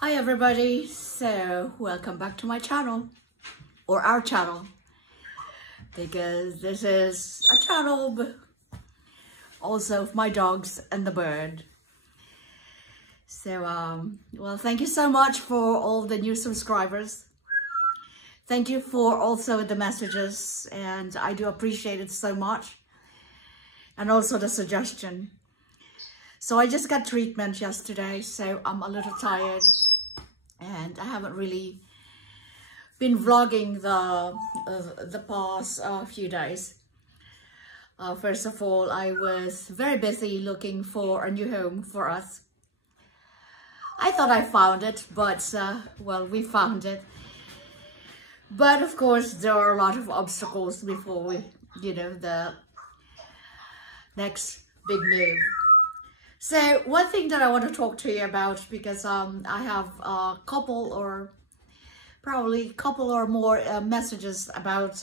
Hi everybody, so welcome back to my channel, or our channel, because this is a channel also of my dogs and the bird. So well, thank you so much for all the new subscribers. Thank you for also the messages, and I do appreciate it so much, and also the suggestion. So I just got treatment yesterday, so I'm a little tired. And I haven't really been vlogging the past few days. First of all, I was very busy looking for a new home for us. I thought I found it, but well, we found it. But of course, there are a lot of obstacles before we, the next big move. So one thing that I want to talk to you about, because I have a couple or more messages about,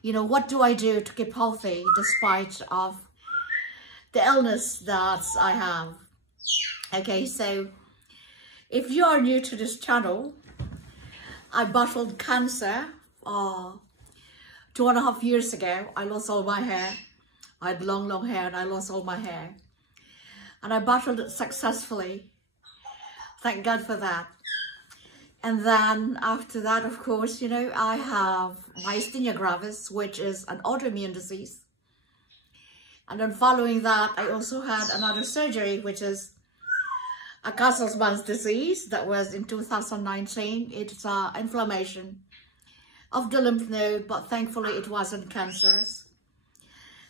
what do I do to keep healthy despite of the illness that I have. Okay, so if you are new to this channel, I battled cancer 2.5 years ago. I lost all my hair. I had long hair and I lost all my hair. And I battled it successfully. Thank God for that. And then after that, of course, I have myasthenia gravis, which is an autoimmune disease. And then following that, I also had another surgery, which is a Castleman's disease. That was in 2019. It's inflammation of the lymph node, but thankfully it wasn't cancerous.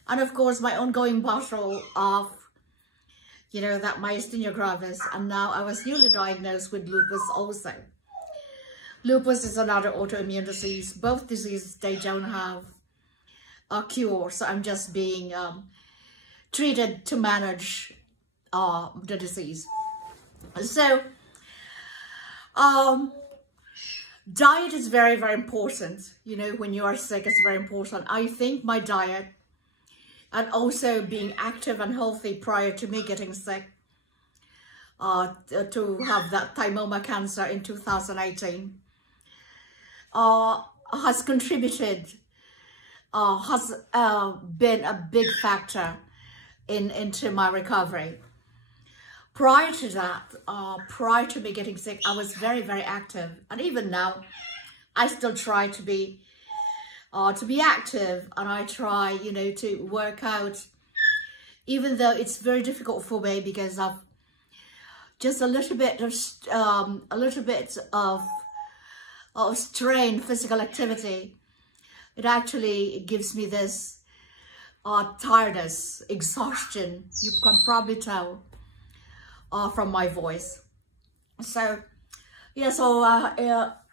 And of course, my ongoing battle of that myasthenia gravis, and now I was newly diagnosed with lupus also. Lupus is another autoimmune disease. Both diseases, they don't have a cure, so I'm just being treated to manage the disease. So, diet is very, very important. When you are sick, it's very important. I think my diet, and also being active and healthy prior to me getting sick, to have that thymoma cancer in 2018, has contributed, has been a big factor into my recovery. Prior to that, prior to me getting sick, I was very, very active. And even now, I still try to be active, and I try, to work out, even though it's very difficult for me because of just a little bit of strain, physical activity. It actually gives me this tiredness, exhaustion. You can probably tell from my voice. So,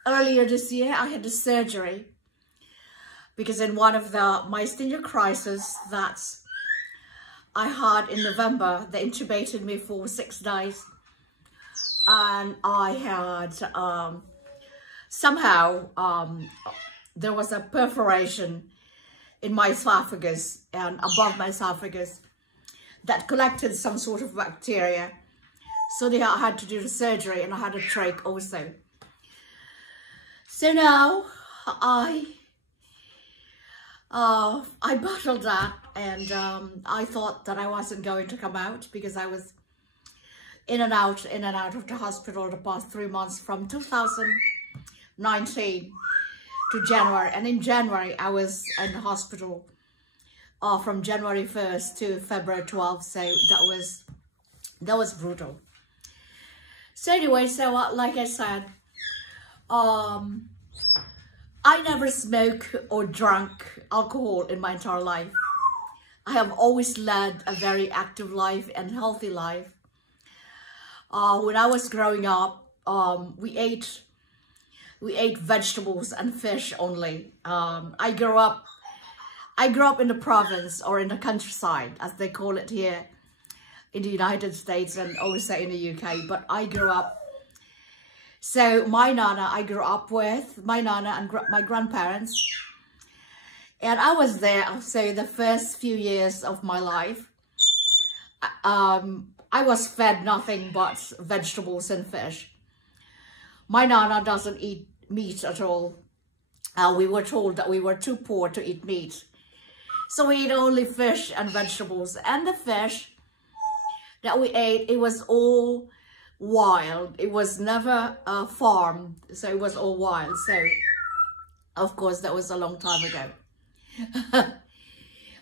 earlier this year, I had a surgery. Because in one of the myasthenia crisis that I had in November, they intubated me for 6 days. And I had, somehow, there was a perforation in my esophagus and above my esophagus that collected some sort of bacteria. So they had to do the surgery, and I had a trach also. So now I battled that, and I thought that I wasn't going to come out because I was in and out of the hospital the past 3 months, from 2019 to January. And in January, I was in the hospital from January 1st to February 12th. So that was brutal. So anyway, so like I said, I never smoked or drank alcohol in my entire life. I have always led a very active life and healthy life. When I was growing up, we ate vegetables and fish only. I grew up in the province, or in the countryside, as they call it here in the United States and also in the UK. But I grew up. So I grew up with my nana and my grandparents, and I was there. So the first few years of my life, I was fed nothing but vegetables and fish. My Nana doesn't eat meat at all. We were told that we were too poor to eat meat. So we ate only fish and vegetables. And the fish that we ate, it was all wild. It was never farmed, so it was all wild. So, of course, that was a long time ago.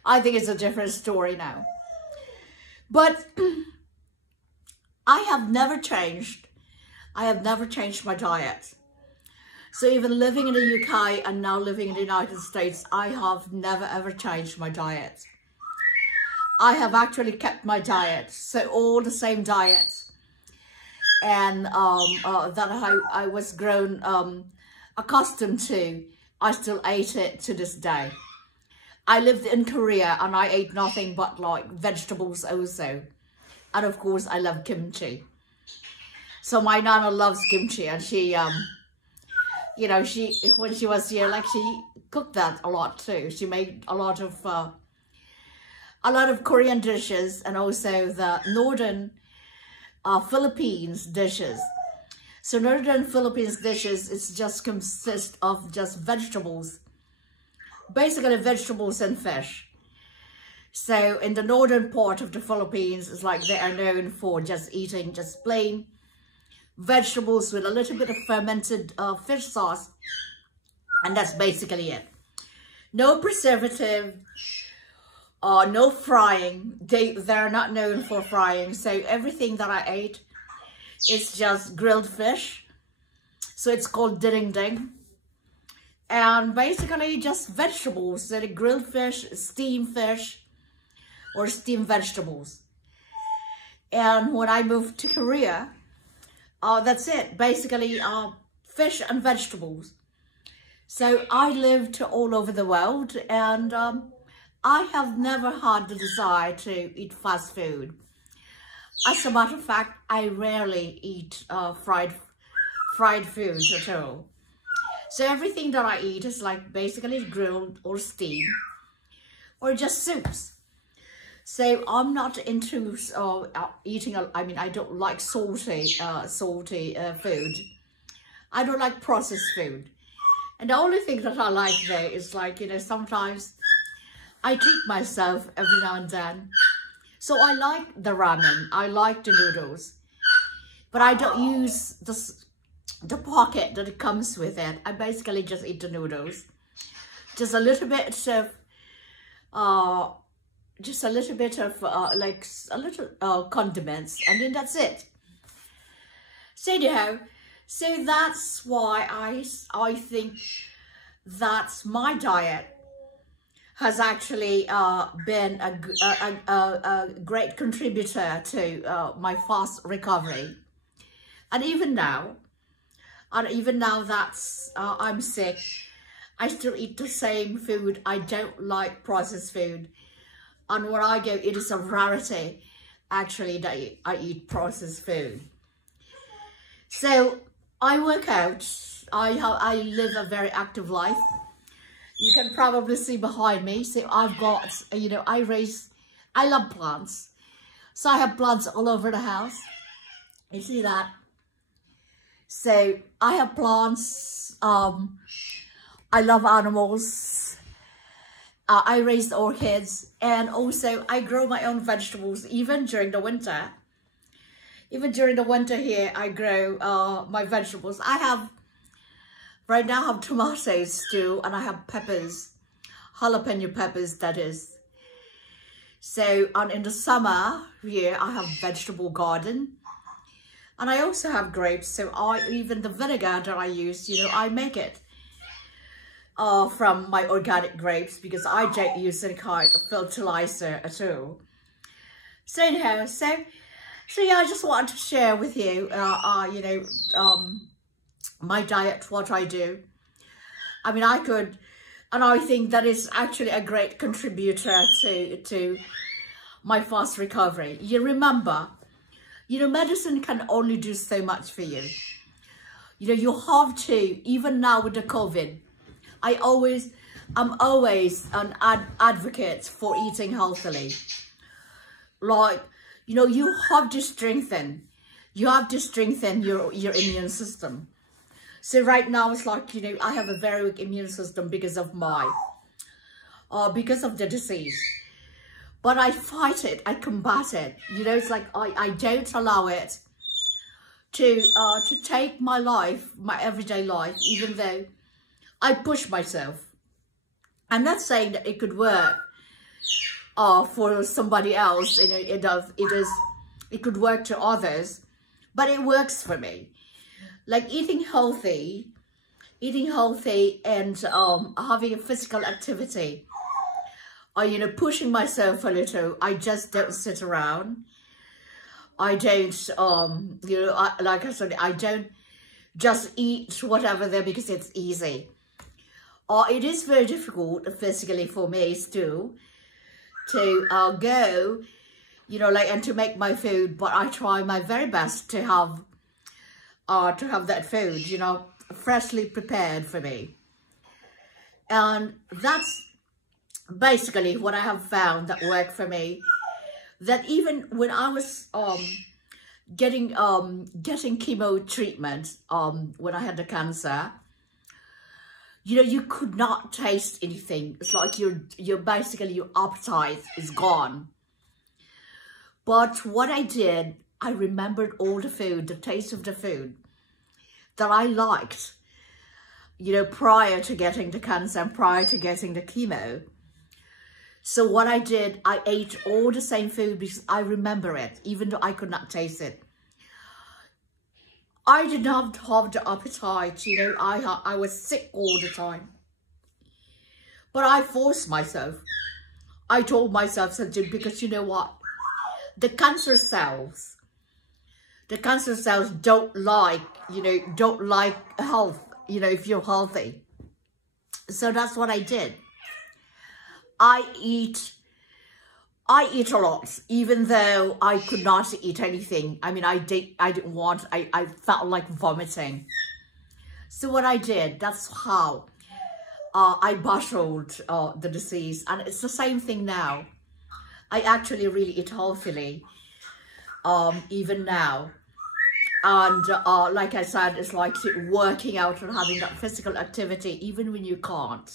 I think it's a different story now. But I have never changed. I have never changed my diet. So even living in the UK and now living in the United States, I have never ever changed my diet. I have actually kept my diet, so all the same diet, and that I was grown accustomed to. I still ate it to this day. I lived in Korea and I ate nothing but like vegetables also, and of course I love kimchi. So my Nana loves kimchi, and she you know, when she was here, like, she cooked that a lot too. She made a lot of Korean dishes, and also the northern Philippines dishes. So northern Philippines dishes, it's just consist of just vegetables, basically vegetables and fish. So in the northern part of the Philippines, it's like they are known for just eating just plain vegetables with a little bit of fermented fish sauce, and that's basically it. No preservative, no frying. They're not known for frying, so everything that I ate is just grilled fish. So it's called ding ding, and basically just vegetables, so the grilled fish, steamed fish, or steamed vegetables. And when I moved to Korea, that's it, basically fish and vegetables. So I lived all over the world, and I have never had the desire to eat fast food. As a matter of fact, I rarely eat fried food at all. So everything that I eat is like basically grilled or steamed or just soups. So I'm not into eating, I mean, I don't like salty food. I don't like processed food. And the only thing that I like there is, like, you know, sometimes I treat myself every now and then. So I like the ramen, I like the noodles, but I don't use the pocket that it comes with it. I basically just eat the noodles. Just a little bit of condiments, and then that's it. So anyhow, so that's why I think that my diet has actually been a great contributor to my fast recovery. And even now that I'm sick, I still eat the same food. I don't like processed food. And where I go, it is a rarity, actually, that I eat processed food. So I work out. I live a very active life. You can probably see behind me. So I've got, you know, I love plants. So I have plants all over the house. You see that? So I have plants. I love animals. I raise orchids, and also I grow my own vegetables even during the winter. Even during the winter here, I grow my vegetables. Right now I have tomatoes too, and I have peppers, jalapeno peppers, that is. So, and in the summer here, I have vegetable garden. And I also have grapes, so even the vinegar that I use, you know, I make it from my organic grapes, because I don't use any kind of fertilizer at all. So anyhow, so yeah, I just wanted to share with you, you know, my diet, what I do. I mean, I could, and I think that is actually a great contributor to my fast recovery. You remember, you know, medicine can only do so much for you. You know, you have to, even now with the COVID, I'm always an advocate for eating healthily. Like, you know, you have to strengthen your immune system. So right now it's like, you know, I have a very weak immune system because of the disease. But I fight it, I combat it. You know, it's like I don't allow it to take my life, my everyday life, even though I push myself. I'm not saying that it could work for somebody else. You know, it could work to others, but it works for me. Like eating healthy and having a physical activity, or, you know, pushing myself a little. I just don't sit around. I don't, you know, like I said, I don't just eat whatever there because it's easy. It is very difficult physically for me still to go, you know, like, and to make my food, but I try my very best to have that food, you know, freshly prepared for me. And that's basically what I have found that worked for me. That even when I was getting chemo treatment when I had the cancer, you know, you could not taste anything. It's like basically your appetite is gone. But what I did, I remembered all the food, the taste of the food that I liked, you know, prior to getting the cancer and prior to getting the chemo. So what I did, I ate all the same food because I remember it, even though I could not taste it. I did not have the appetite, you know, I was sick all the time. But I forced myself. I told myself something, because you know what? The cancer cells don't like, you know, health, you know, if you're healthy. So that's what I did. I eat a lot, even though I could not eat anything. I mean, I felt like vomiting. So what I did, that's how I battled the disease. And it's the same thing now. I actually really eat healthily, even now. And like I said, it's like working out and having that physical activity, even when you can't.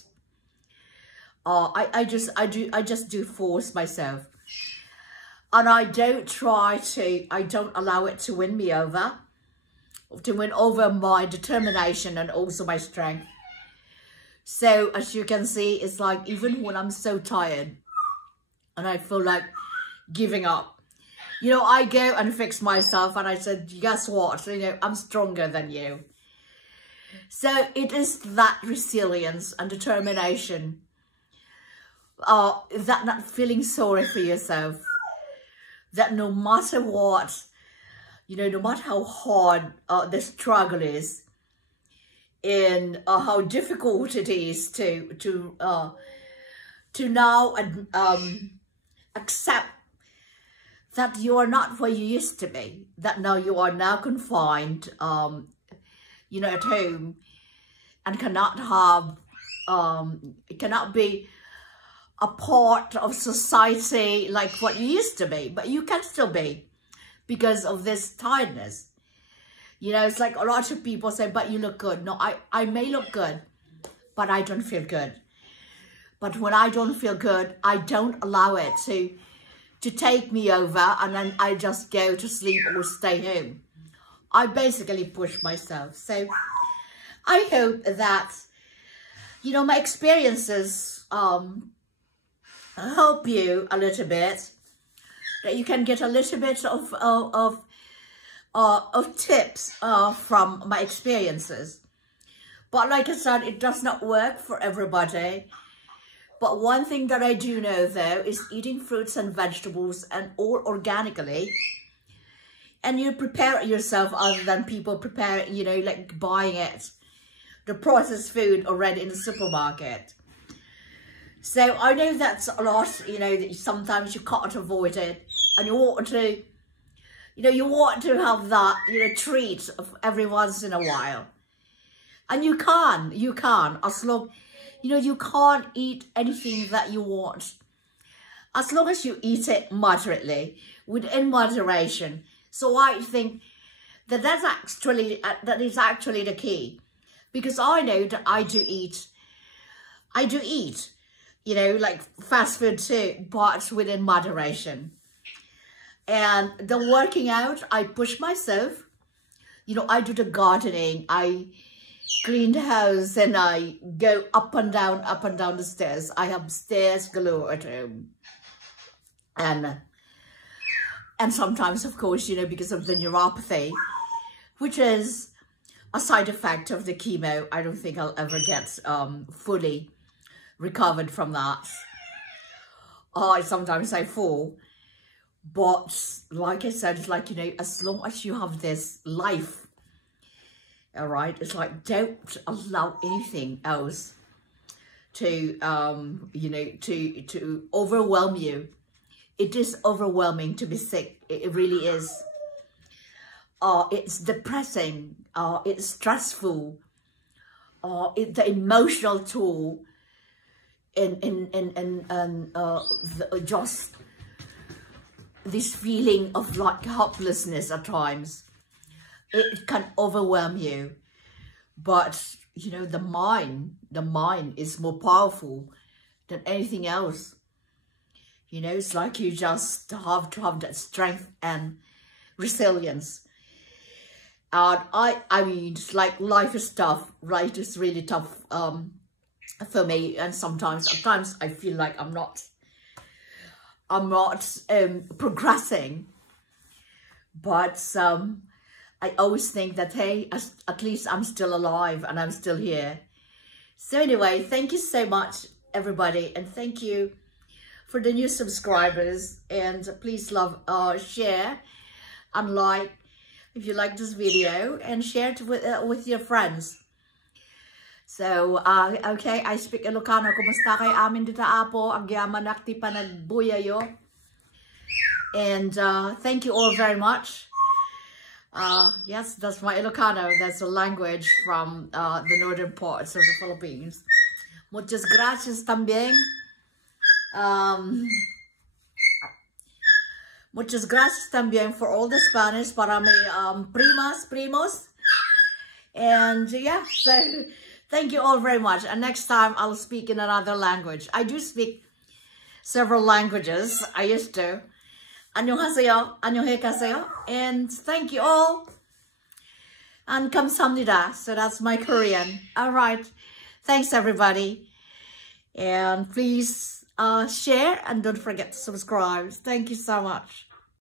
I just do force myself. And I don't allow it to win me over, to win over my determination and also my strength. So as you can see, it's like, even when I'm so tired and I feel like giving up, you know, I go and fix myself, and I said, guess what? You know, I'm stronger than you. So it is that resilience and determination, that not feeling sorry for yourself, that no matter what, you know, no matter how hard the struggle is, and how difficult it is to now accept that you are not where you used to be, that now you are now confined, you know, at home, and cannot be a part of society like what you used to be, but you can still be because of this tiredness. You know, it's like a lot of people say, but you look good. No, I may look good, but I don't feel good. But when I don't feel good, I don't allow it to take me over, and then I just go to sleep or stay home. I basically push myself. So I hope that, you know, my experiences help you a little bit, that you can get a little bit of tips from my experiences. But like I said, it does not work for everybody. But one thing that I do know, though, is eating fruits and vegetables, and all organically. And you prepare it yourself, other than people prepare it, you know, like buying it, the processed food already in the supermarket. So I know that's a lot, you know, that sometimes you can't avoid it, and you want to, you know, you want to have that, you know, treat of every once in a while. And you can, as long, you know, you can't eat anything that you want as long as you eat it moderately, within moderation. So I think that that is actually the key, because I know that I do eat, you know, like fast food too, but within moderation. And the working out, I push myself. You know, I do the gardening, I clean the house, and I go up and down the stairs. I have stairs galore at home. And sometimes, of course, you know, because of the neuropathy, which is a side effect of the chemo, I don't think I'll ever get fully recovered from that. Sometimes I fall. But like I said, it's like, you know, as long as you have this life, all right, it's like, don't allow anything else to, you know, to overwhelm you. It is overwhelming to be sick. It really is. It's depressing. It's stressful. The emotional toll just this feeling of like helplessness at times. It can overwhelm you. But, you know, the mind is more powerful than anything else. You know, it's like you just have to have that strength and resilience. And I mean, it's like life is tough, right? It's really tough for me. And sometimes, at times I feel like I'm not progressing. But I always think that, hey, at least I'm still alive and I'm still here. So anyway, thank you so much, everybody. And thank you for the new subscribers. And please love, share and like if you like this video, and share it with your friends. So, okay, I speak Ilocano. Kumusta kay amin dito apo? Agyaman akti pa nagbuyayo. And thank you all very much. Yes, that's my Ilocano. That's a language from the northern parts of the Philippines. Muchas gracias también. Muchas gracias también for all the Spanish para mi primos. And yeah, so thank you all very much. And next time I'll speak in another language. I do speak several languages. I used to. 안녕하세요. 안녕하세요. And thank you all. And 감사합니다. So that's my Korean. All right. Thanks, everybody. And please share and don't forget to subscribe. Thank you so much.